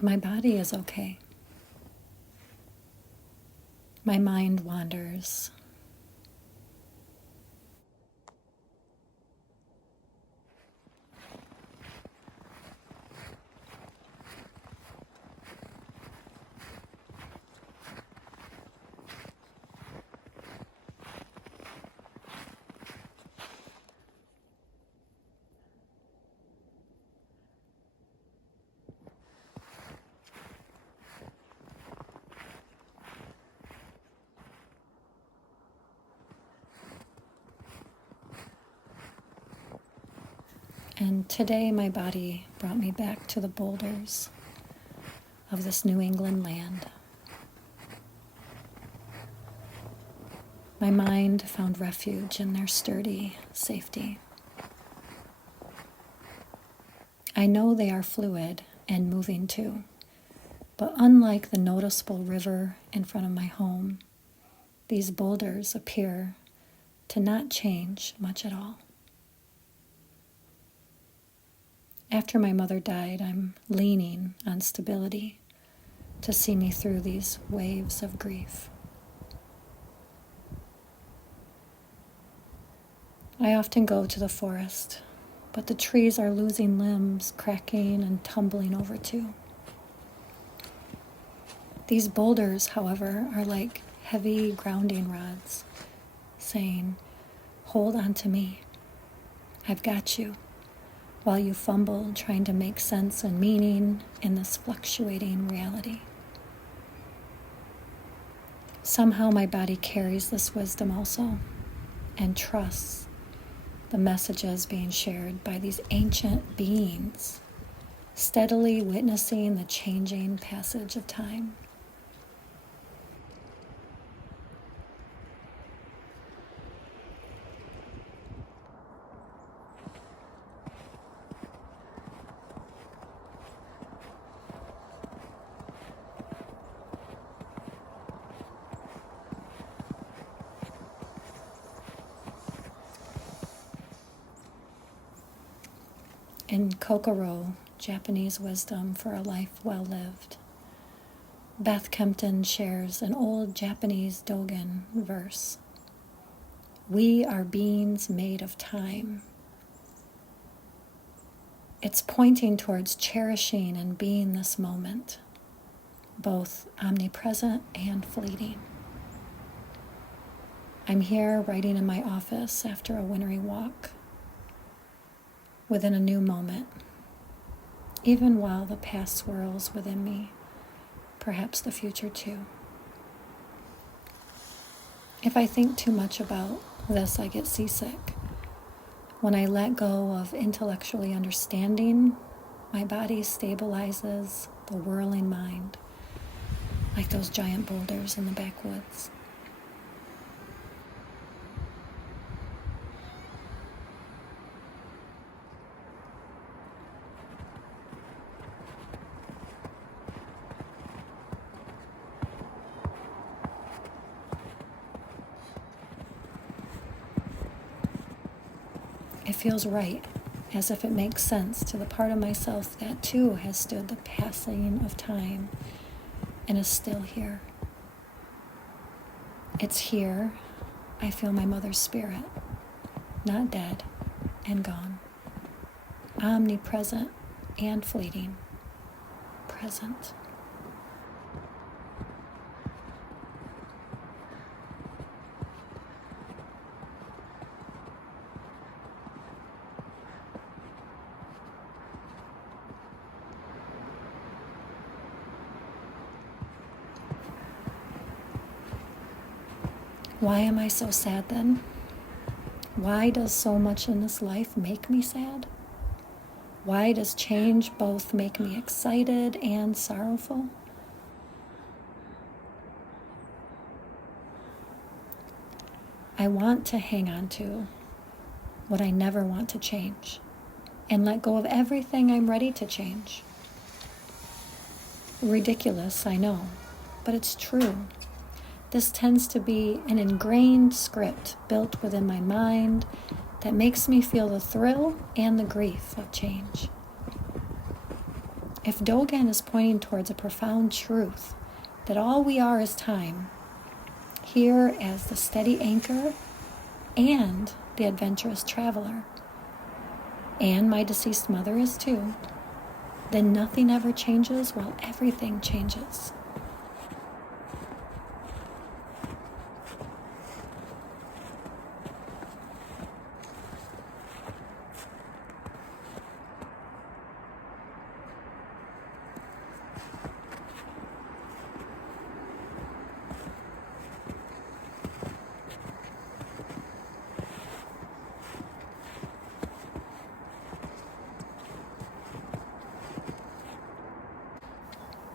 My body is okay. My mind wanders. And today my body brought me back to the boulders of this New England land. My mind found refuge in their sturdy safety. I know they are fluid and moving too, but unlike the noticeable river in front of my home, these boulders appear to not change much at all. After my mother died, I'm leaning on stability to see me through these waves of grief. I often go to the forest, but the trees are losing limbs, cracking and tumbling over too. These boulders, however, are like heavy grounding rods, saying, "Hold on to me. I've got you," while you fumble trying to make sense and meaning in this fluctuating reality. Somehow my body carries this wisdom also and trusts the messages being shared by these ancient beings, steadily witnessing the changing passage of time. In Kokoro, Japanese wisdom for a life well lived, Beth Kempton shares an old Japanese Dogen verse. "We are beings made of time." It's pointing towards cherishing and being this moment, both omnipresent and fleeting. I'm here writing in my office after a wintry walk, within a new moment, even while the past swirls within me, perhaps the future too. If I think too much about this, I get seasick. When I let go of intellectually understanding, my body stabilizes the whirling mind, like those giant boulders in the backwoods. It feels right, as if it makes sense to the part of myself that too has stood the passing of time and is still here. It's here I feel my mother's spirit, not dead and gone, omnipresent and fleeting, present. Why am I so sad then? Why does so much in this life make me sad? Why does change both make me excited and sorrowful? I want to hang on to what I never want to change and let go of everything I'm ready to change. Ridiculous, I know, but it's true. This tends to be an ingrained script built within my mind that makes me feel the thrill and the grief of change. If Dogen is pointing towards a profound truth that all we are is time, here as the steady anchor and the adventurous traveler, and my deceased mother is too, then nothing ever changes while everything changes.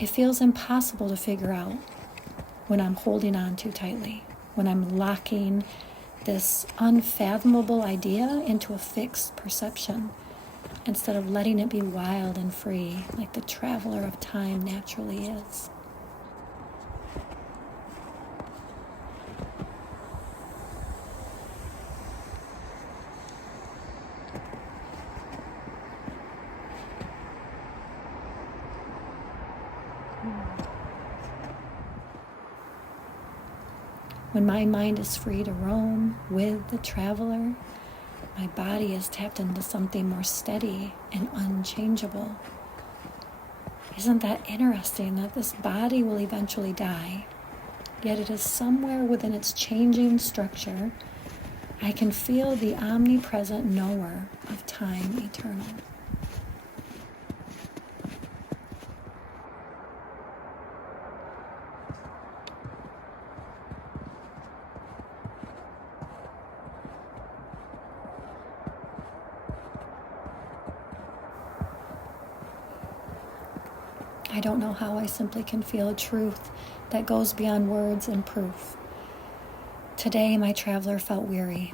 It feels impossible to figure out when I'm holding on too tightly, when I'm locking this unfathomable idea into a fixed perception, instead of letting it be wild and free like the traveler of time naturally is. When my mind is free to roam with the traveler, my body is tapped into something more steady and unchangeable. Isn't that interesting that this body will eventually die, yet it is somewhere within its changing structure I can feel the omnipresent knower of time eternal. I don't know how I simply can feel a truth that goes beyond words and proof. Today, my traveler felt weary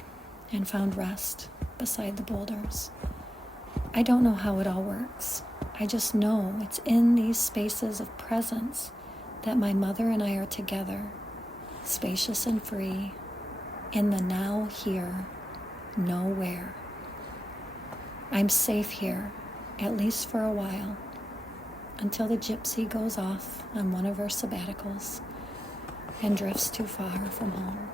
and found rest beside the boulders. I don't know how it all works. I just know it's in these spaces of presence that my mother and I are together, spacious and free, in the now, here, nowhere. I'm safe here, at least for a while, until the gypsy goes off on one of her sabbaticals and drifts too far from home.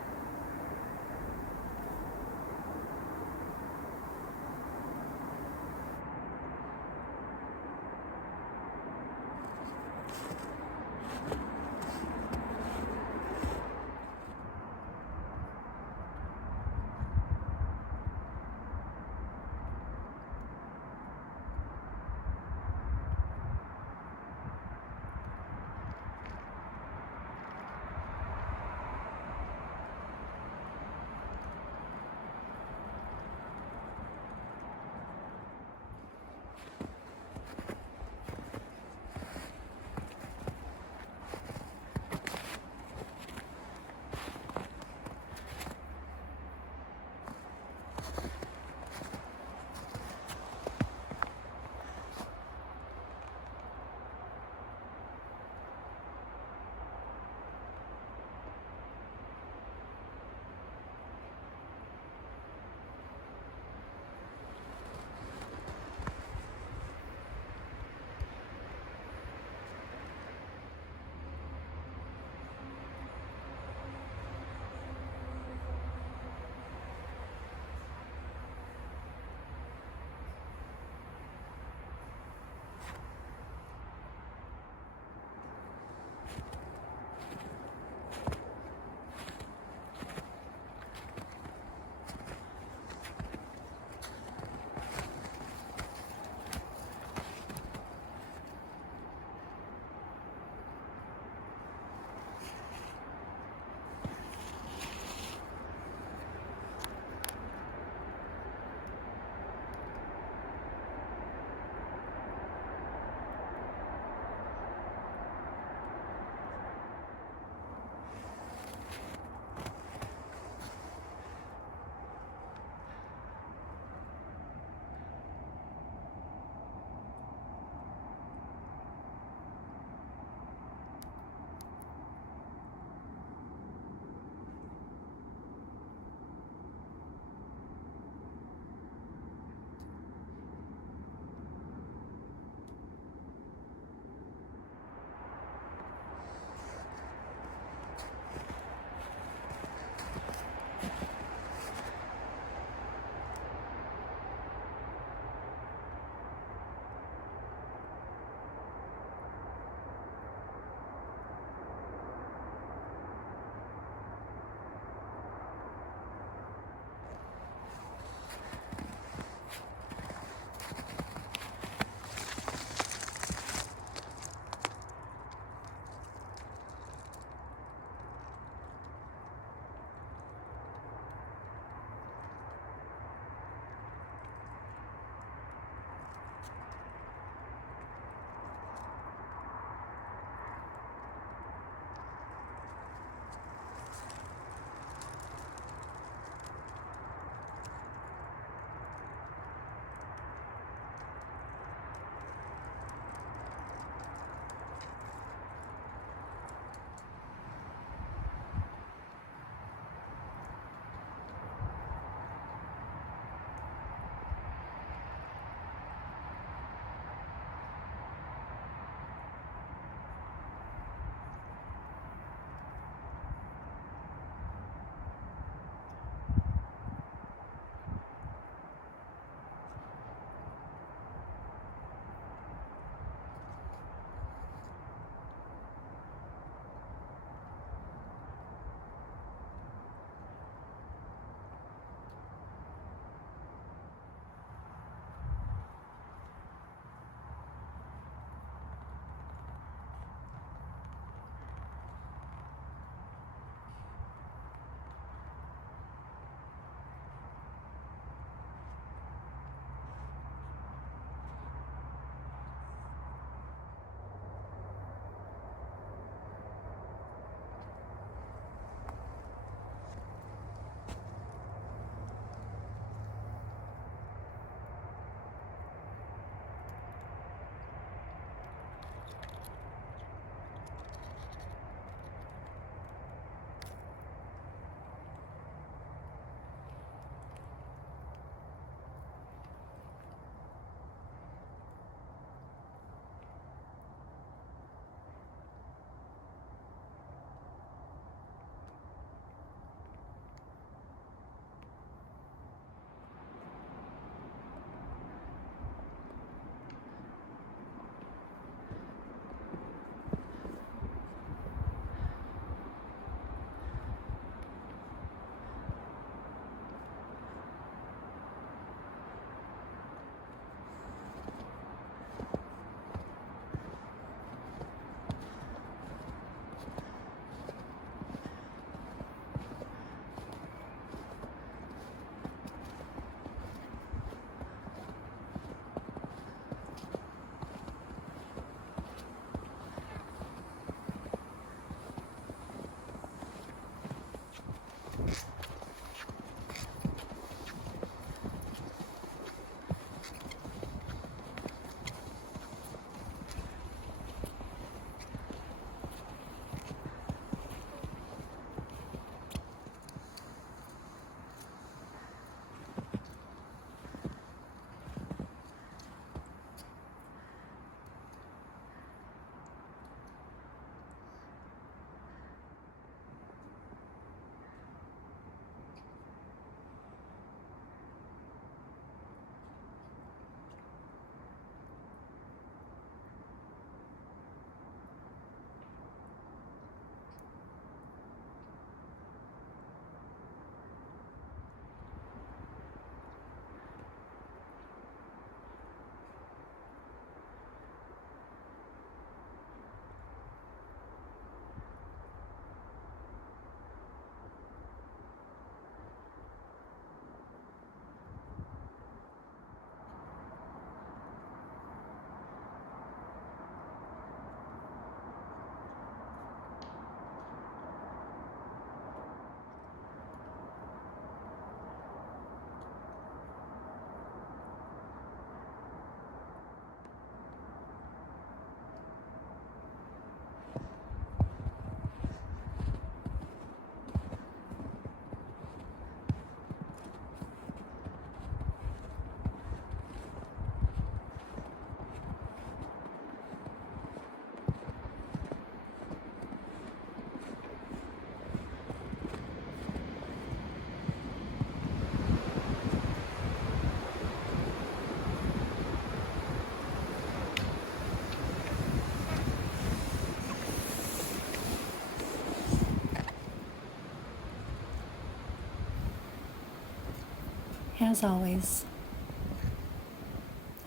As always,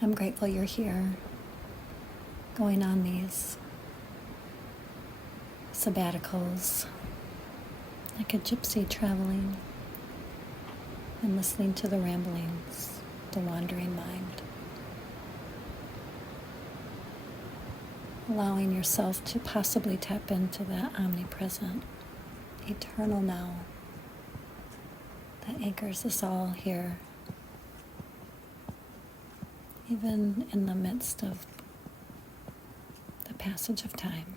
I'm grateful you're here, going on these sabbaticals, like a gypsy traveling and listening to the ramblings, the wandering mind. Allowing yourself to possibly tap into that omnipresent, eternal now that anchors us all here, even in the midst of the passage of time.